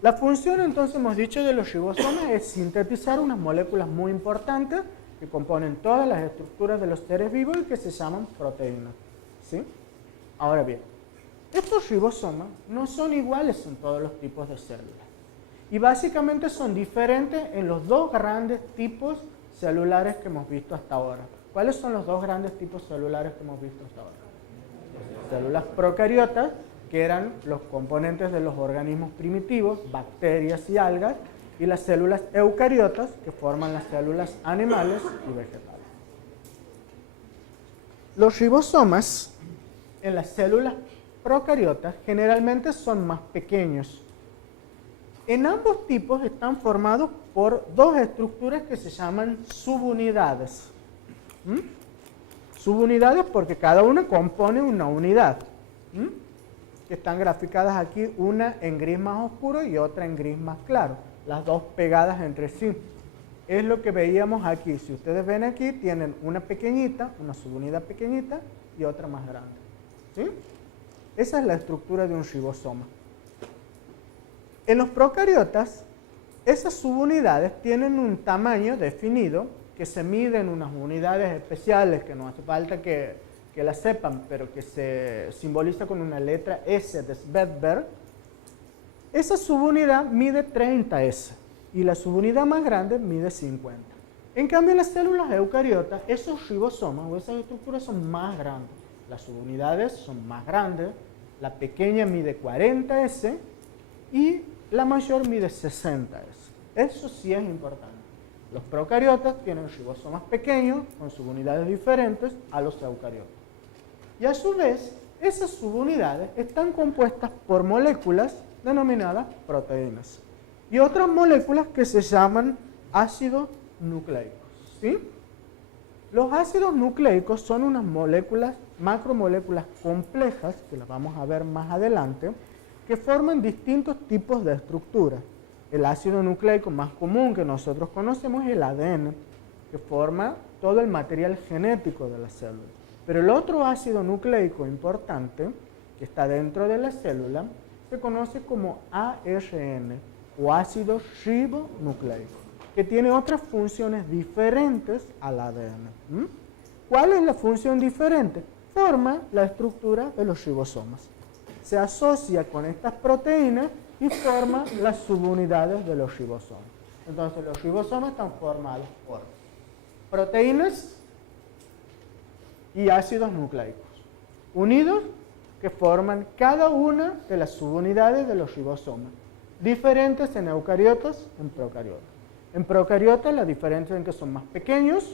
La función, entonces, hemos dicho de los ribosomas es sintetizar unas moléculas muy importantes que componen todas las estructuras de los seres vivos y que se llaman proteínas. ¿Sí? Ahora bien, estos ribosomas no son iguales en todos los tipos de células. Y básicamente son diferentes en los dos grandes tipos celulares que hemos visto hasta ahora. ¿Cuáles son los dos grandes tipos celulares que hemos visto hasta ahora? Células procariotas, que eran los componentes de los organismos primitivos, bacterias y algas, y las células eucariotas, que forman las células animales y vegetales. Los ribosomas en las células procariotas generalmente son más pequeños. En ambos tipos están formados por dos estructuras que se llaman subunidades. Subunidades porque cada una compone una unidad. Que están graficadas aquí, una en gris más oscuro y otra en gris más claro, las dos pegadas entre sí. Es lo que veíamos aquí. Si ustedes ven aquí, tienen una pequeñita, una subunidad pequeñita y otra más grande. ¿Sí? Esa es la estructura de un ribosoma. En los procariotas, esas subunidades tienen un tamaño definido que se mide en unas unidades especiales que no hace falta que la sepan, pero que se simboliza con una letra S de Svedberg. Esa subunidad mide 30 S y la subunidad más grande mide 50. En cambio, en las células eucariotas, esos ribosomas o esas estructuras son más grandes. Las subunidades son más grandes, la pequeña mide 40 S y la mayor mide 60 S. Eso sí es importante. Los procariotas tienen ribosomas pequeños con subunidades diferentes a los eucariotas. Y a su vez, esas subunidades están compuestas por moléculas denominadas proteínas y otras moléculas que se llaman ácidos nucleicos. ¿Sí? Los ácidos nucleicos son unas moléculas, macromoléculas complejas, que las vamos a ver más adelante, que forman distintos tipos de estructuras. El ácido nucleico más común que nosotros conocemos es el ADN, que forma todo el material genético de la célula. Pero el otro ácido nucleico importante, que está dentro de la célula, se conoce como ARN, o ácido ribonucleico, que tiene otras funciones diferentes al ADN. ¿Cuál es la función diferente? Forma la estructura de los ribosomas. Se asocia con estas proteínas y forma las subunidades de los ribosomas. Entonces, los ribosomas están formados por proteínas y ácidos nucleicos, unidos, que forman cada una de las subunidades de los ribosomas, diferentes en eucariotas y en procariotas. En procariotas la diferencia es que son más pequeños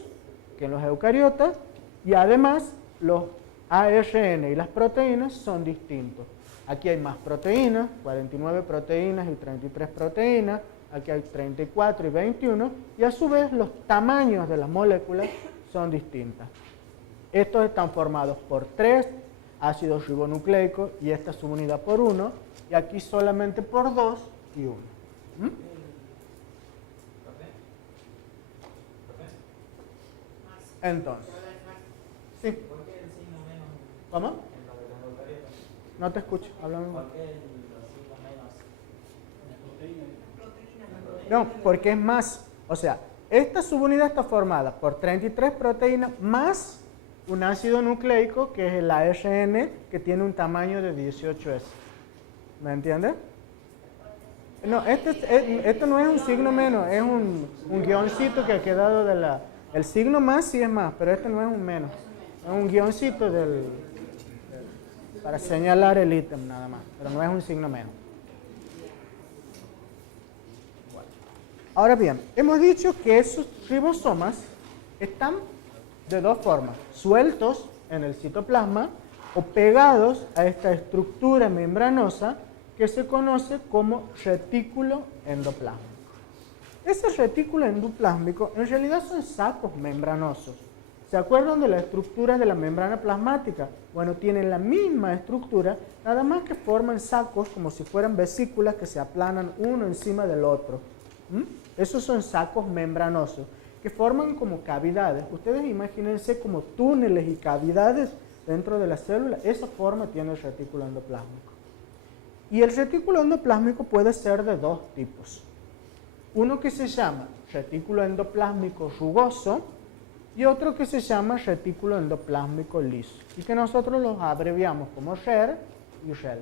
que en los eucariotas y además los ARN y las proteínas son distintos. Aquí hay más proteínas, 49 proteínas y 33 proteínas, aquí hay 34 y 21, y a su vez los tamaños de las moléculas son distintas. Estos están formados por 3 ácidos ribonucleicos y esta subunidad por 1, y aquí solamente por 2 y 1. Entonces, sí. ¿Cómo? No te escucho, háblame. No, porque es más, o sea, esta subunidad está formada por 33 proteínas más un ácido nucleico, que es el ARN, que tiene un tamaño de 18S. ¿Me entiendes? No, esto no es un signo menos, es un guioncito que ha quedado de la... El signo más sí es más, pero este no es un menos. Es un guioncito para señalar el ítem nada más, pero no es un signo menos. Bueno. Ahora bien, hemos dicho que esos ribosomas están de dos formas, sueltos en el citoplasma o pegados a esta estructura membranosa que se conoce como retículo endoplásmico. Ese retículo endoplásmico en realidad son sacos membranosos. ¿Se acuerdan de la estructura de la membrana plasmática? Bueno, tienen la misma estructura, nada más que forman sacos como si fueran vesículas que se aplanan uno encima del otro. Esos son sacos membranosos que forman como cavidades. Ustedes imagínense como túneles y cavidades dentro de la célula. Esa forma tiene el retículo endoplásmico. Y el retículo endoplásmico puede ser de dos tipos. Uno que se llama retículo endoplásmico rugoso y otro que se llama retículo endoplásmico liso, y que nosotros los abreviamos como RER y REL.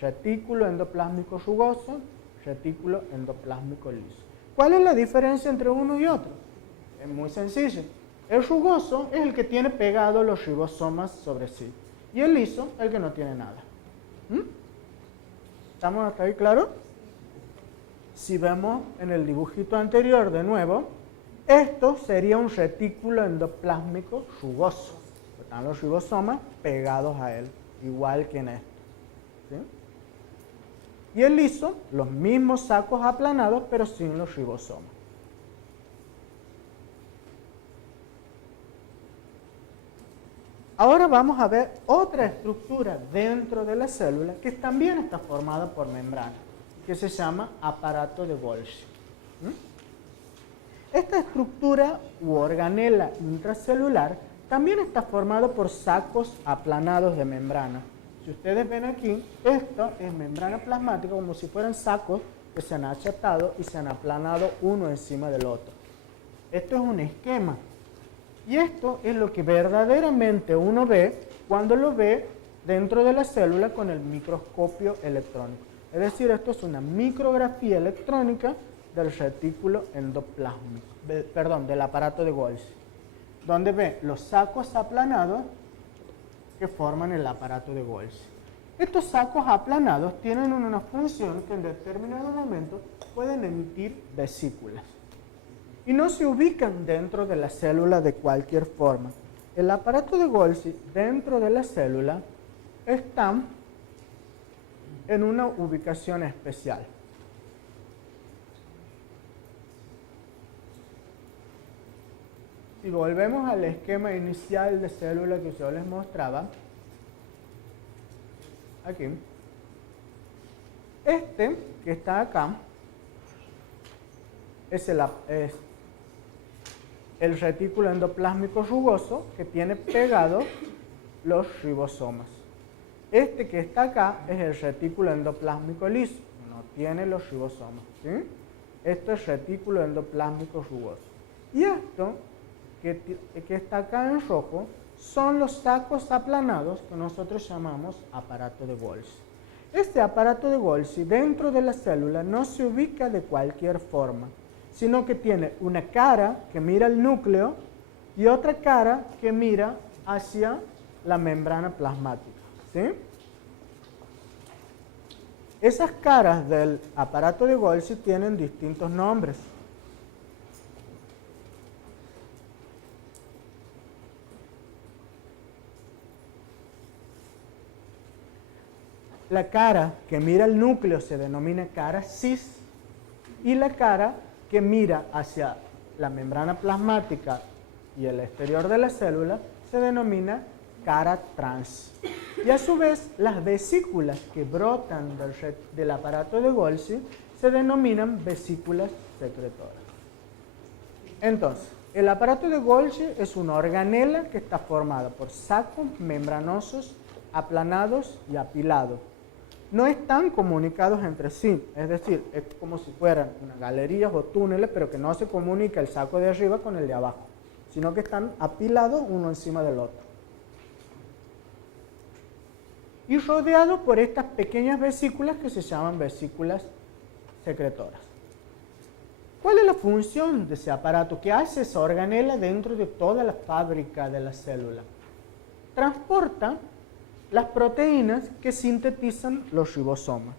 Retículo endoplásmico rugoso, retículo endoplásmico liso. ¿Cuál es la diferencia entre uno y otro? Es muy sencillo. El rugoso es el que tiene pegados los ribosomas sobre sí, y el liso el que no tiene nada. ¿Estamos hasta ahí claro? Si vemos en el dibujito anterior de nuevo, esto sería un retículo endoplásmico rugoso. Están los ribosomas pegados a él, igual que en esto. ¿Sí? Y el liso, los mismos sacos aplanados, pero sin los ribosomas. Ahora vamos a ver otra estructura dentro de la célula que también está formada por membrana, que se llama aparato de Golgi. Esta estructura u organela intracelular también está formada por sacos aplanados de membrana. Si ustedes ven aquí, esto es membrana plasmática, como si fueran sacos que se han achatado y se han aplanado uno encima del otro. Esto es un esquema. Y esto es lo que verdaderamente uno ve cuando lo ve dentro de la célula con el microscopio electrónico. Es decir, esto es una micrografía electrónica del retículo endoplásmico, del aparato de Golgi, donde ve los sacos aplanados que forman el aparato de Golgi. Estos sacos aplanados tienen una función que en determinado momento pueden emitir vesículas y no se ubican dentro de la célula de cualquier forma. El aparato de Golgi dentro de la célula está en una ubicación especial. Si volvemos al esquema inicial de célula que yo les mostraba, aquí, este que está acá es el retículo endoplásmico rugoso que tiene pegados los ribosomas. Este que está acá es el retículo endoplásmico liso, no tiene los ribosomas. ¿Sí? Esto es retículo endoplásmico rugoso. Y esto que está acá en rojo son los sacos aplanados que nosotros llamamos aparato de Golgi. Este aparato de Golgi dentro de la célula no se ubica de cualquier forma, sino que tiene una cara que mira el núcleo y otra cara que mira hacia la membrana plasmática. ¿Sí? Esas caras del aparato de Golgi tienen distintos nombres. La cara que mira el núcleo se denomina cara cis y la cara que mira hacia la membrana plasmática y el exterior de la célula se denomina cara trans. Y a su vez, las vesículas que brotan del aparato de Golgi se denominan vesículas secretoras. Entonces, el aparato de Golgi es una organela que está formada por sacos membranosos aplanados y apilados. No están comunicados entre sí, es decir, es como si fueran unas galerías o túneles, pero que no se comunica el saco de arriba con el de abajo, sino que están apilados uno encima del otro. Y rodeados por estas pequeñas vesículas que se llaman vesículas secretoras. ¿Cuál es la función de ese aparato? ¿Qué hace esa organela dentro de toda la fábrica de la célula? Transporta las proteínas que sintetizan los ribosomas.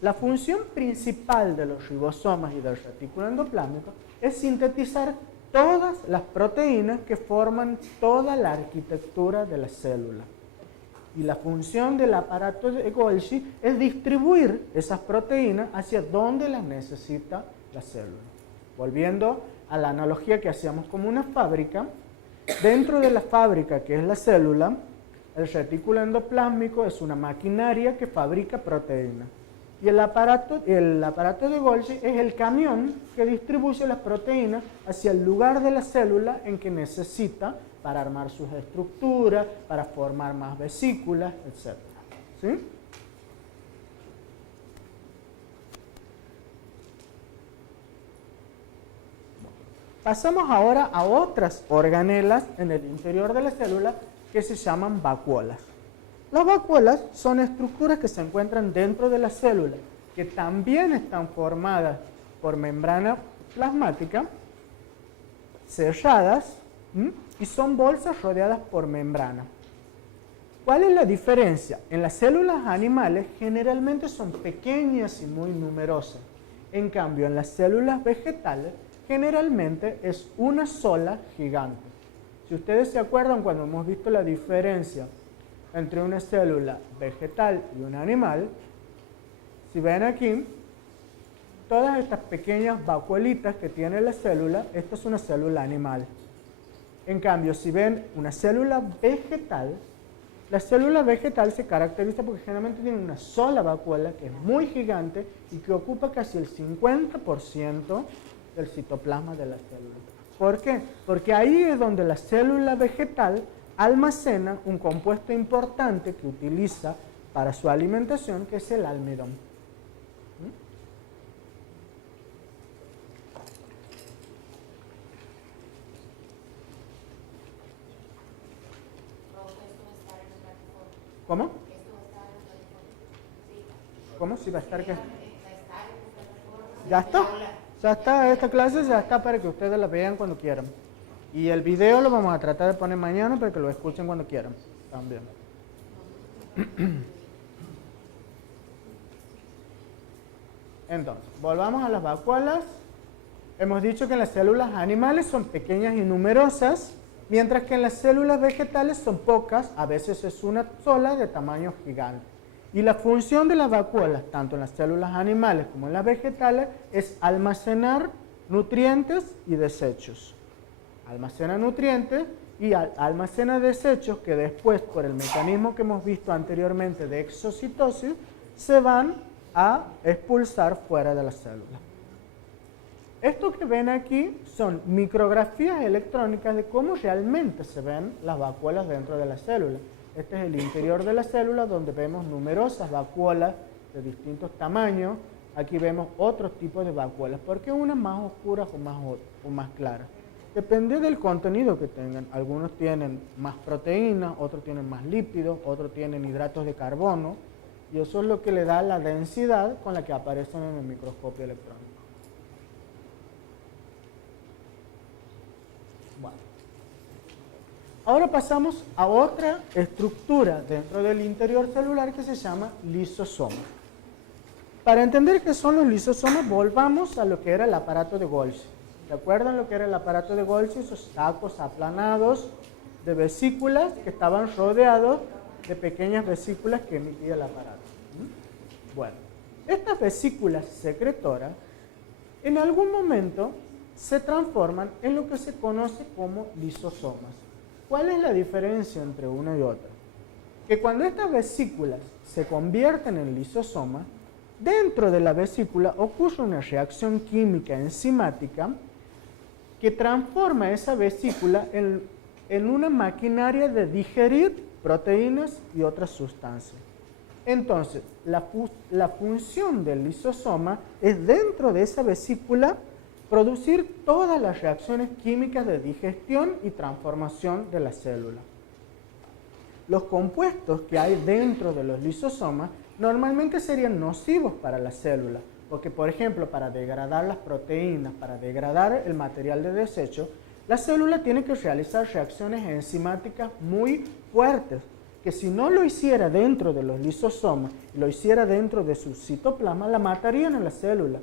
La función principal de los ribosomas y del retículo endoplásmico es sintetizar todas las proteínas que forman toda la arquitectura de la célula. Y la función del aparato de Golgi es distribuir esas proteínas hacia donde las necesita la célula. Volviendo a la analogía que hacíamos como una fábrica, dentro de la fábrica que es la célula, el retículo endoplásmico es una maquinaria que fabrica proteínas. Y el aparato de Golgi es el camión que distribuye las proteínas hacia el lugar de la célula en que necesita para armar sus estructuras, para formar más vesículas, etc. ¿Sí? Pasamos ahora a otras organelas en el interior de la célula que se llaman vacuolas. Las vacuolas son estructuras que se encuentran dentro de la célula, que también están formadas por membrana plasmática, selladas, y son bolsas rodeadas por membrana. ¿Cuál es la diferencia? En las células animales generalmente son pequeñas y muy numerosas. En cambio, en las células vegetales generalmente es una sola gigante. Si ustedes se acuerdan cuando hemos visto la diferencia entre una célula vegetal y un animal, si ven aquí, todas estas pequeñas vacuolitas que tiene la célula, esta es una célula animal. En cambio, si ven una célula vegetal, la célula vegetal se caracteriza porque generalmente tiene una sola vacuola que es muy gigante y que ocupa casi el 50% del citoplasma de la célula. ¿Por qué? Porque ahí es donde la célula vegetal almacena un compuesto importante que utiliza para su alimentación, que es el almidón. ¿Cómo? ¿Cómo? ¿Si va a estar qué? ¿Ya está? Ya está, esta clase ya está para que ustedes la vean cuando quieran. Y el video lo vamos a tratar de poner mañana para que lo escuchen cuando quieran también. Entonces, volvamos a las vacuolas. Hemos dicho que las células animales son pequeñas y numerosas, mientras que en las células vegetales son pocas, a veces es una sola de tamaño gigante. Y la función de las vacuolas, tanto en las células animales como en las vegetales, es almacenar nutrientes y desechos. Almacena nutrientes y almacena desechos que después, por el mecanismo que hemos visto anteriormente de exocitosis, se van a expulsar fuera de la célula. Esto que ven aquí son micrografías electrónicas de cómo realmente se ven las vacuolas dentro de la célula. Este es el interior de la célula donde vemos numerosas vacuolas de distintos tamaños. Aquí vemos otros tipos de vacuolas, porque unas más oscuras o más claras. Depende del contenido que tengan. Algunos tienen más proteínas, otros tienen más lípidos, otros tienen hidratos de carbono. Y eso es lo que le da la densidad con la que aparecen en el microscopio electrónico. Bueno. Ahora pasamos a otra estructura dentro del interior celular que se llama lisosoma. Para entender qué son los lisosomas, volvamos a lo que era el aparato de Golgi. ¿Se acuerdan lo que era el aparato de Golgi? Esos sacos aplanados de vesículas que estaban rodeados de pequeñas vesículas que emitía el aparato. Bueno, estas vesículas secretoras en algún momento se transforman en lo que se conoce como lisosomas. ¿Cuál es la diferencia entre una y otra? Que cuando estas vesículas se convierten en lisosomas, dentro de la vesícula ocurre una reacción química enzimática que transforma esa vesícula en una maquinaria de digerir proteínas y otras sustancias. Entonces, la función del lisosoma es dentro de esa vesícula producir todas las reacciones químicas de digestión y transformación de la célula. Los compuestos que hay dentro de los lisosomas normalmente serían nocivos para la célula, porque por ejemplo para degradar las proteínas, para degradar el material de desecho, la célula tiene que realizar reacciones enzimáticas muy fuertes, que si no lo hiciera dentro de los lisosomas, lo hiciera dentro de su citoplasma, la matarían a la célula.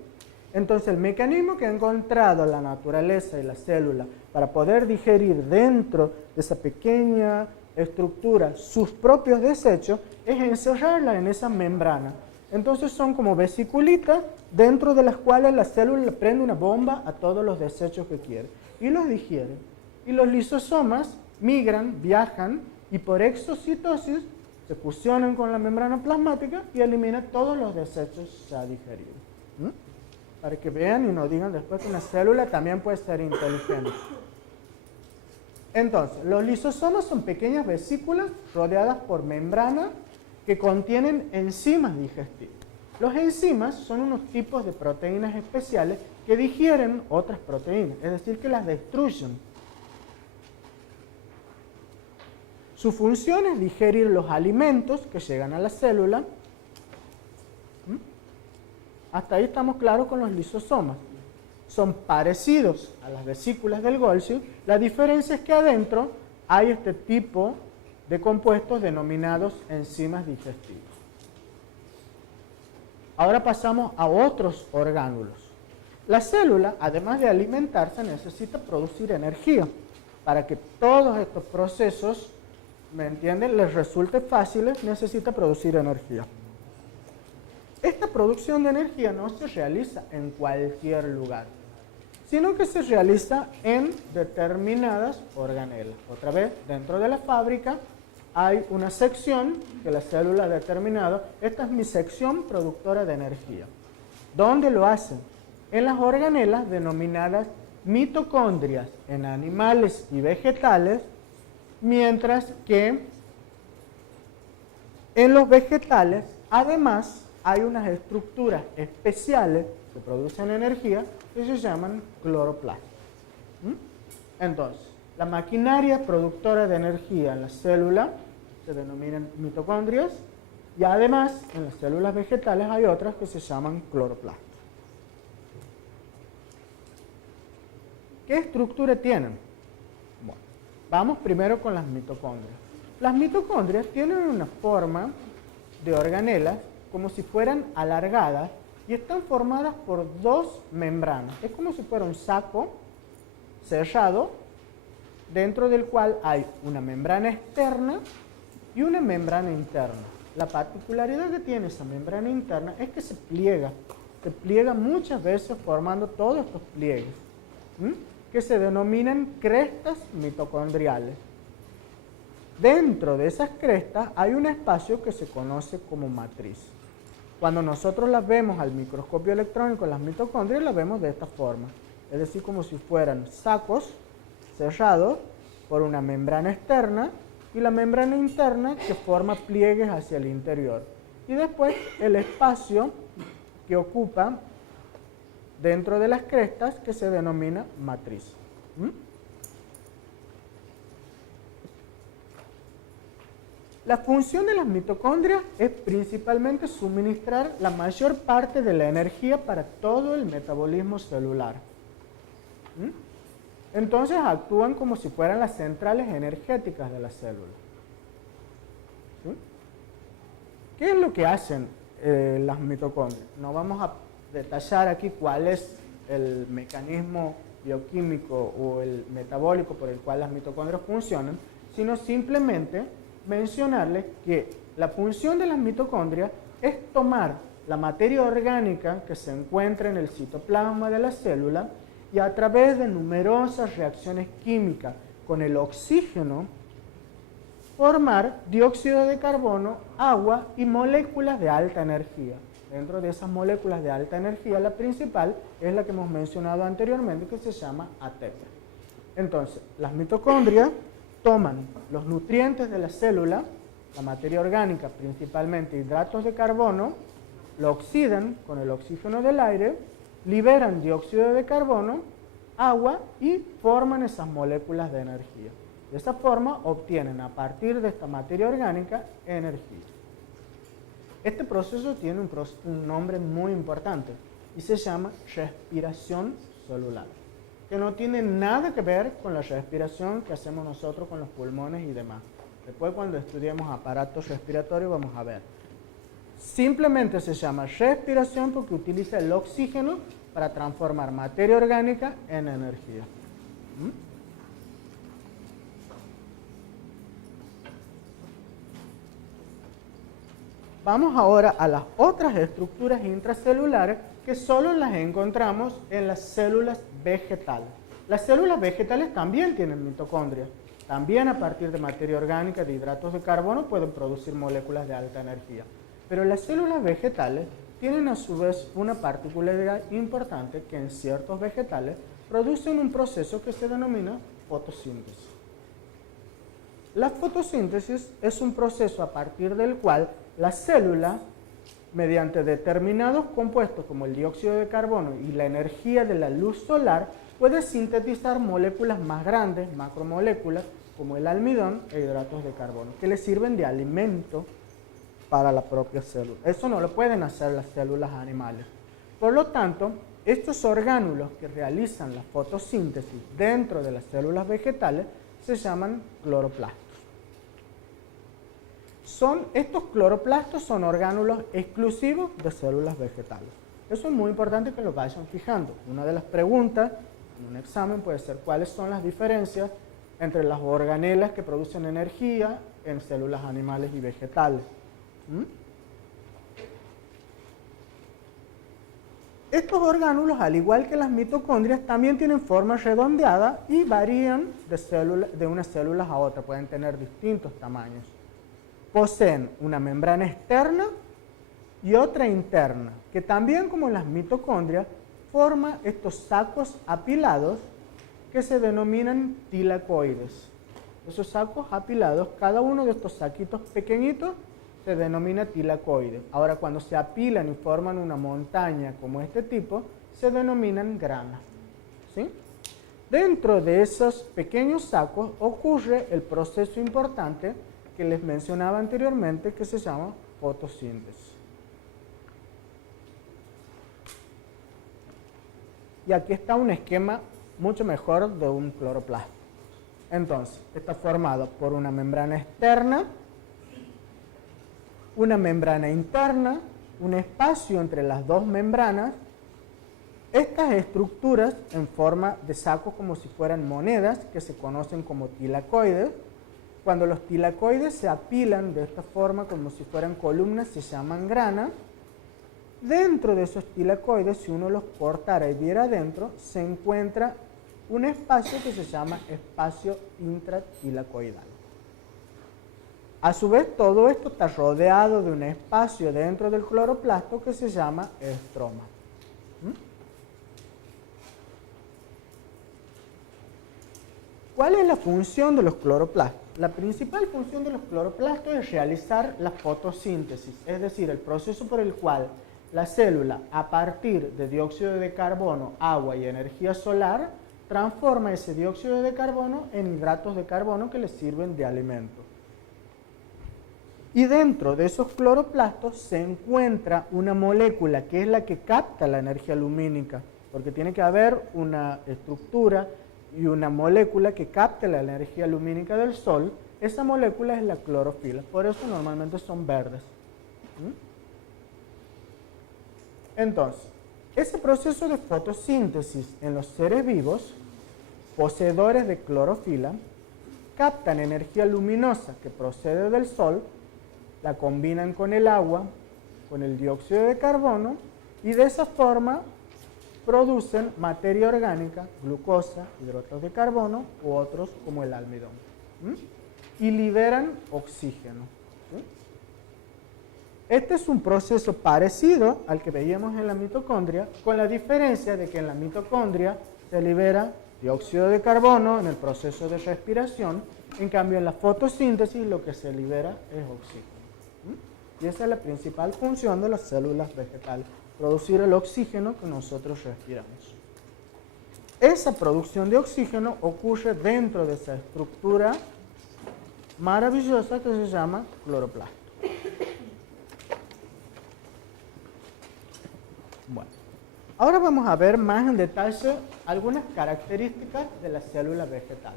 Entonces el mecanismo que ha encontrado la naturaleza y la célula para poder digerir dentro de esa pequeña estructura sus propios desechos es encerrarla en esa membrana. Entonces son como vesiculitas dentro de las cuales la célula le prende una bomba a todos los desechos que quiere y los digiere. Y los lisosomas migran, viajan y por exocitosis se fusionan con la membrana plasmática y eliminan todos los desechos ya digeridos. Para que vean y nos digan después que una célula también puede ser inteligente. Entonces, los lisosomas son pequeñas vesículas rodeadas por membranas que contienen enzimas digestivas. Los enzimas son unos tipos de proteínas especiales que digieren otras proteínas, es decir, que las destruyen. Su función es digerir los alimentos que llegan a la célula. Hasta ahí estamos claros con los lisosomas. Son parecidos a las vesículas del Golgi. La diferencia es que adentro hay este tipo de compuestos denominados enzimas digestivas. Ahora pasamos a otros orgánulos. La célula, además de alimentarse, necesita producir energía para que todos estos procesos, ¿me entienden?, les resulte fáciles, necesita producir energía. Esta producción de energía no se realiza en cualquier lugar, sino que se realiza en determinadas organelas. Otra vez, dentro de la fábrica hay una sección que la célula ha determinado. Esta es mi sección productora de energía. ¿Dónde lo hacen? En las organelas denominadas mitocondrias en animales y vegetales, mientras que en los vegetales, además, hay unas estructuras especiales que producen energía que se llaman cloroplastos. Entonces, la maquinaria productora de energía en la célula se denominan mitocondrias y además en las células vegetales hay otras que se llaman cloroplastos. ¿Qué estructura tienen? Bueno, vamos primero con las mitocondrias. Las mitocondrias tienen una forma de organelas como si fueran alargadas y están formadas por dos membranas. Es como si fuera un saco cerrado dentro del cual hay una membrana externa y una membrana interna. La particularidad que tiene esa membrana interna es que se pliega muchas veces formando todos estos pliegues, que se denominan crestas mitocondriales. Dentro de esas crestas hay un espacio que se conoce como matriz. Cuando nosotros las vemos al microscopio electrónico, las mitocondrias las vemos de esta forma, es decir, como si fueran sacos cerrados por una membrana externa y la membrana interna que forma pliegues hacia el interior. Y después el espacio que ocupa dentro de las crestas que se denomina matriz. La función de las mitocondrias es principalmente suministrar la mayor parte de la energía para todo el metabolismo celular. Entonces actúan como si fueran las centrales energéticas de la célula. ¿Qué es lo que hacen las mitocondrias? No vamos a detallar aquí cuál es el mecanismo bioquímico o el metabólico por el cual las mitocondrias funcionan, sino simplemente mencionarles que la función de las mitocondrias es tomar la materia orgánica que se encuentra en el citoplasma de la célula y a través de numerosas reacciones químicas con el oxígeno formar dióxido de carbono, agua y moléculas de alta energía. Dentro de esas moléculas de alta energía, la principal es la que hemos mencionado anteriormente, que se llama ATP. Entonces, las mitocondrias toman los nutrientes de la célula, la materia orgánica, principalmente hidratos de carbono, lo oxidan con el oxígeno del aire, liberan dióxido de carbono, agua y forman esas moléculas de energía. De esta forma obtienen a partir de esta materia orgánica energía. Este proceso tiene un nombre muy importante y se llama respiración celular, que no tiene nada que ver con la respiración que hacemos nosotros con los pulmones y demás. Después, cuando estudiemos aparatos respiratorios, vamos a ver. Simplemente se llama respiración porque utiliza el oxígeno para transformar materia orgánica en energía. Vamos ahora a las otras estructuras intracelulares que solo las encontramos en las células vegetales. Las células vegetales también tienen mitocondrias. También a partir de materia orgánica, de hidratos de carbono, pueden producir moléculas de alta energía. Pero las células vegetales tienen a su vez una particularidad importante, que en ciertos vegetales producen un proceso que se denomina fotosíntesis. La fotosíntesis es un proceso a partir del cual la célula mediante determinados compuestos como el dióxido de carbono y la energía de la luz solar, puede sintetizar moléculas más grandes, macromoléculas, como el almidón e hidratos de carbono, que le sirven de alimento para la propia célula. Eso no lo pueden hacer las células animales. Por lo tanto, estos orgánulos que realizan la fotosíntesis dentro de las células vegetales se llaman cloroplastos. Estos cloroplastos son orgánulos exclusivos de células vegetales. Eso es muy importante que lo vayan fijando. Una de las preguntas en un examen puede ser cuáles son las diferencias entre las organelas que producen energía en células animales y vegetales. Estos orgánulos, al igual que las mitocondrias, también tienen forma redondeada y varían de unas células a otras. Pueden tener distintos tamaños. Poseen una membrana externa y otra interna, que también, como las mitocondrias, forma estos sacos apilados que se denominan tilacoides. Esos sacos apilados, cada uno de estos saquitos pequeñitos se denomina tilacoide. Ahora, cuando se apilan y forman una montaña como este tipo, se denominan granas. ¿Sí? Dentro de esos pequeños sacos ocurre el proceso importante que les mencionaba anteriormente, que se llama fotosíntesis. Y aquí está un esquema mucho mejor de un cloroplasto. Entonces, está formado por una membrana externa, una membrana interna, un espacio entre las dos membranas. Estas estructuras en forma de sacos como si fueran monedas, que se conocen como tilacoides. Cuando los tilacoides se apilan de esta forma como si fueran columnas, se llaman granas. Dentro de esos tilacoides, si uno los cortara y viera adentro, se encuentra un espacio que se llama espacio intratilacoidal. A su vez, todo esto está rodeado de un espacio dentro del cloroplasto que se llama estroma. ¿Cuál es la función de los cloroplastos? La principal función de los cloroplastos es realizar la fotosíntesis, es decir, el proceso por el cual la célula, a partir de dióxido de carbono, agua y energía solar, transforma ese dióxido de carbono en hidratos de carbono que le sirven de alimento. Y dentro de esos cloroplastos se encuentra una molécula que es la que capta la energía lumínica, porque tiene que haber una estructura y una molécula que capte la energía lumínica del sol. Esa molécula es la clorofila, por eso normalmente son verdes. Entonces, ese proceso de fotosíntesis en los seres vivos, poseedores de clorofila, captan energía luminosa que procede del sol, la combinan con el agua, con el dióxido de carbono, y de esa forma producen materia orgánica, glucosa, hidratos de carbono u otros como el almidón. Y liberan oxígeno. Este es un proceso parecido al que veíamos en la mitocondria, con la diferencia de que en la mitocondria se libera dióxido de carbono en el proceso de respiración, en cambio en la fotosíntesis lo que se libera es oxígeno. Y esa es la principal función de las células vegetales, producir el oxígeno que nosotros respiramos. Esa producción de oxígeno ocurre dentro de esa estructura maravillosa que se llama cloroplasto. Bueno, ahora vamos a ver más en detalle algunas características de la célula vegetal.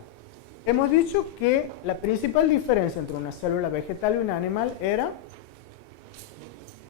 Hemos dicho que la principal diferencia entre una célula vegetal y una animal era